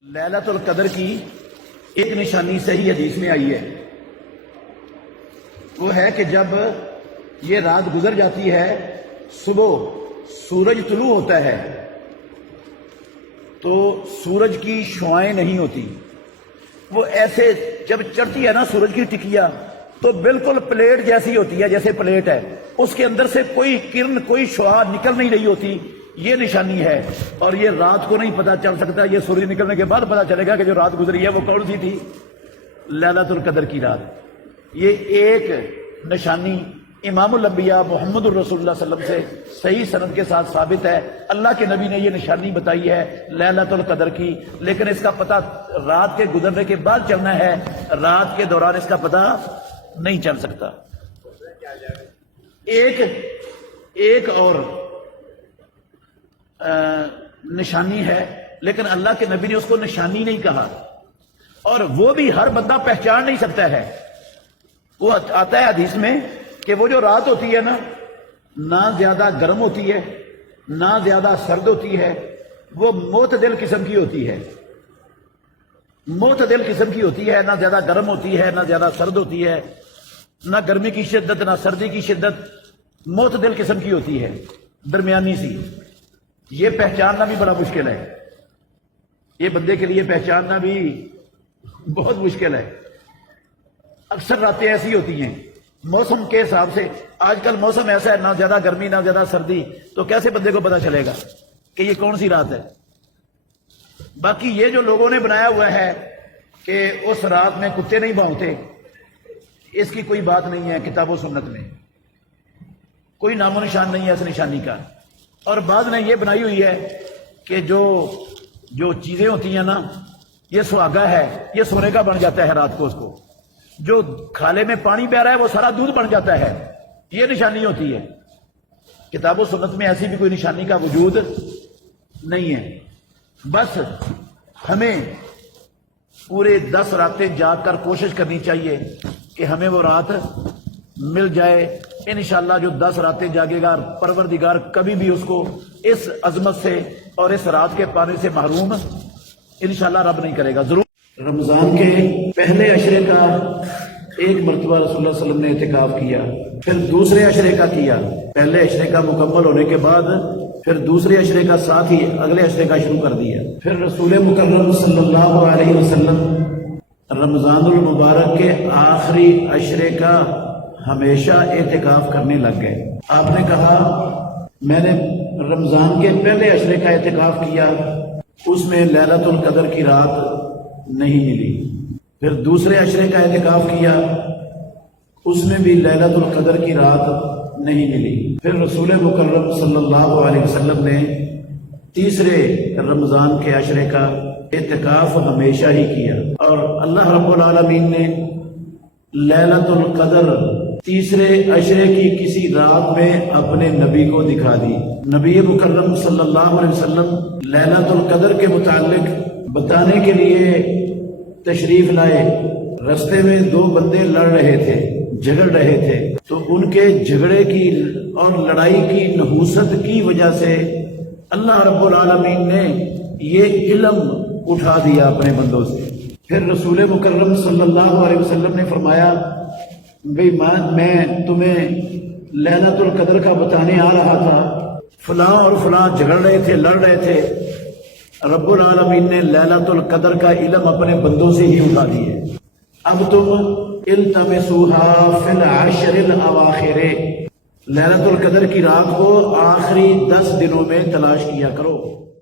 لیلۃ القدر کی ایک نشانی صحیح حدیث میں آئی ہے، وہ ہے کہ جب یہ رات گزر جاتی ہے، صبح سورج طلوع ہوتا ہے تو سورج کی شعائیں نہیں ہوتی، وہ ایسے جب چڑھتی ہے نا سورج کی ٹکیا تو بالکل پلیٹ جیسی ہوتی ہے، جیسے پلیٹ ہے، اس کے اندر سے کوئی کرن کوئی شعاع نکل نہیں رہی ہوتی۔ یہ نشانی ہے، اور یہ رات کو نہیں پتہ چل سکتا، یہ سورج نکلنے کے بعد پتہ چلے گا کہ جو رات گزری ہے وہ کون سی تھی، لیلۃ القدر کی رات۔ یہ ایک نشانی امام الانبیاء محمد الرسول اللہ صلی اللہ علیہ وسلم سے صحیح سند کے ساتھ ثابت ہے۔ اللہ کے نبی نے یہ نشانی بتائی ہے لیلۃ القدر کی، لیکن اس کا پتہ رات کے گزرنے کے بعد چلنا ہے، رات کے دوران اس کا پتہ نہیں چل سکتا۔ ایک اور نشانی ہے، لیکن اللہ کے نبی نے اس کو نشانی نہیں کہا، اور وہ بھی ہر بندہ پہچان نہیں سکتا ہے۔ وہ آتا ہے حدیث میں کہ وہ جو رات ہوتی ہے نا، نہ زیادہ گرم ہوتی ہے نہ زیادہ سرد ہوتی ہے، وہ معتدل قسم کی ہوتی ہے، معتدل قسم کی ہوتی ہے، نہ زیادہ گرم ہوتی ہے نہ زیادہ سرد ہوتی ہے، نہ گرمی کی شدت نہ سردی کی شدت، معتدل قسم کی ہوتی ہے، درمیانی سی۔ یہ پہچاننا بھی بڑا مشکل ہے، یہ بندے کے لیے پہچاننا بھی بہت مشکل ہے۔ اکثر راتیں ایسی ہوتی ہیں موسم کے حساب سے، آج کل موسم ایسا ہے، نہ زیادہ گرمی نہ زیادہ سردی، تو کیسے بندے کو پتا چلے گا کہ یہ کون سی رات ہے؟ باقی یہ جو لوگوں نے بنایا ہوا ہے کہ اس رات میں کتے نہیں بھونکتے، اس کی کوئی بات نہیں ہے کتاب و سنت میں، کوئی نام و نشان نہیں ہے اس نشانی کا۔ اور بعض نے یہ بنائی ہوئی ہے کہ جو چیزیں ہوتی ہیں نا، یہ سہاگا ہے، یہ سونے کا بن جاتا ہے رات کو، اس کو جو کھالے میں پانی بہ رہا ہے وہ سارا دودھ بن جاتا ہے، یہ نشانی ہوتی ہے۔ کتاب و سنت میں ایسی بھی کوئی نشانی کا وجود نہیں ہے۔ بس ہمیں پورے 10 راتیں جاگ کر کوشش کرنی چاہیے کہ ہمیں وہ رات مل جائے۔ انشاءاللہ جو 10 راتیں جاگے گا، پروردگار کبھی بھی اس کو اس عظمت سے اور اس رات کے پانے سے محروم انشاءاللہ رب نہیں کرے گا ضرور۔ رمضان کے پہلے عشرے کا ایک مرتبہ رسول اللہ صلی اللہ علیہ وسلم نے اعتکاف کیا، پھر دوسرے عشرے کا کیا، پہلے عشرے کا مکمل ہونے کے بعد پھر دوسرے عشرے کا ساتھ ہی اگلے عشرے کا شروع کر دیا۔ پھر رسول مکرم صلی اللہ علیہ وسلم رمضان المبارک کے آخری عشرے کا ہمیشہ اعتکاف کرنے لگ گئے۔ آپ نے کہا میں نے رمضان کے پہلے عشرے کا اعتکاف کیا، اس میں لیلۃ القدر کی رات نہیں ملی، پھر دوسرے عشرے کا اعتکاف کیا، اس میں بھی لیلۃ القدر کی رات نہیں ملی، پھر رسول مکرم صلی اللہ علیہ وسلم نے تیسرے رمضان کے عشرے کا اعتکاف ہمیشہ ہی کیا، اور اللہ رب العالمین نے لیلۃ القدر تیسرے عشرے کی کسی رات میں اپنے نبی کو دکھا دی۔ نبی مکرم صلی اللہ علیہ وسلم لیلۃ القدر کے متعلق بتانے کے لیے تشریف لائے، رستے میں 2 بندے لڑ رہے تھے، جھگڑ رہے تھے، تو ان کے جھگڑے کی اور لڑائی کی نحوست کی وجہ سے اللہ رب العالمین نے یہ علم اٹھا دیا اپنے بندوں سے۔ پھر رسول مکرم صلی اللہ علیہ وسلم نے فرمایا بھئی میں تمہیں لیلۃ القدر کا بتانے آ رہا تھا، فلاں اور فلاں جھگڑ رہے تھے، لڑ رہے تھے، رب العالمین نے لیلۃ القدر کا علم اپنے بندوں سے ہی اٹھا دیے، اب تم التمسوها فی العشر الاواخر، لیلۃ القدر کی رات کو آخری 10 دنوں میں تلاش کیا کرو۔